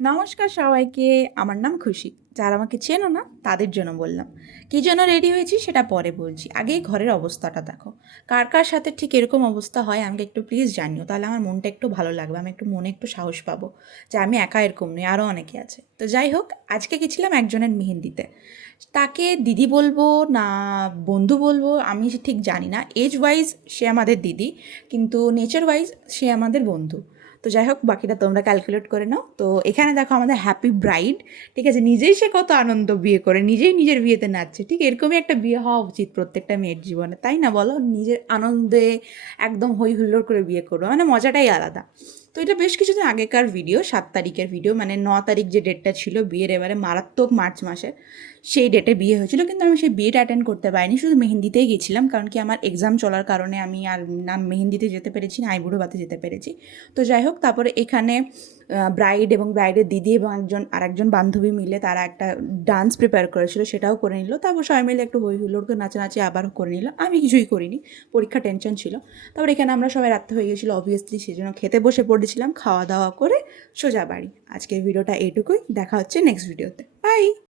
নমস্কার সবাইকে। আমার নাম খুশি। যারা আমাকে চেনো না তাদের জন্য বললাম। কী জন্য রেডি হয়েছি সেটা পরে বলছি। আগেই ঘরের অবস্থাটা দেখো। কার কার সাথে ঠিক এরকম অবস্থা হয় আমাকে একটু প্লিজ জানিও, তাহলে আমার মনটা একটু ভালো লাগবে। আমি একটু মনে একটু সাহস পাবো যে আমি একা এরকম নই, আরও অনেকে আছে। তো যাই হোক, আজকে গেছিলাম একজনের মেহেন্দিতে। তাকে দিদি বলবো না বন্ধু বলবো আমি ঠিক জানি না। এজ ওয়াইজ সে আমাদের দিদি, কিন্তু নেচার ওয়াইজ সে আমাদের বন্ধু। তো যাই হোক, বাকিটা তোমরা ক্যালকুলেট করে নাও। তো এখানে দেখো আমাদের হ্যাপি ব্রাইড, ঠিক আছে? নিজেই সে কত আনন্দ বিয়ে করে, নিজেই নিজের বিয়েতে নাচছে। ঠিক এরকমই একটা বিয়ে হওয়া উচিত প্রত্যেকটা মেয়ের জীবনে, তাই না বলো? নিজের আনন্দে একদম হই হুল্লোড় করে বিয়ে করবো, মানে মজাটাই আলাদা। তো এটা বেশ কিছুদিন আগেকার ভিডিও, 7 তারিখের ভিডিও, মানে 9 তারিখ যে ডেটটা ছিল বিয়ের, এবারে মারাত্মক মার্চ মাসে সেই ডেটে বিয়ে হয়েছিল। কিন্তু আমি সেই বিয়েটা অ্যাটেন্ড করতে পারিনি, শুধু মেহেন্দিতেই গেছিলাম। কারণ কি, আমার এক্সাম চলার কারণে আমি আর না মেহেন্দিতে যেতে পেরেছি না আইবুড়ো ভাতে যেতে পেরেছি। তো যাই হোক, তারপরে এখানে ব্রাইড এবং ব্রাইডের দিদি এবং আরেকজন বান্ধবী মিলে তারা একটা ডান্স প্রিপেয়ার করেছিল, সেটাও করে নিল। তারপর সবাই মিলে একটু হই হুল্লোড় করে নাচানাচি আবারও করে নিল। আমি কিছুই করিনি, পরীক্ষা টেনশন ছিল। তারপর এখানে আমরা সবাই রাত্রে হয়ে গেছিলো অবভিয়াসলি, সেই জন্য খেতে বসে পড়েছিলাম, খাওয়া দাওয়া করে সোজা বাড়ি। আজকের ভিডিওটা এইটুকুই, দেখা হচ্ছে নেক্সট ভিডিওতে। বাই।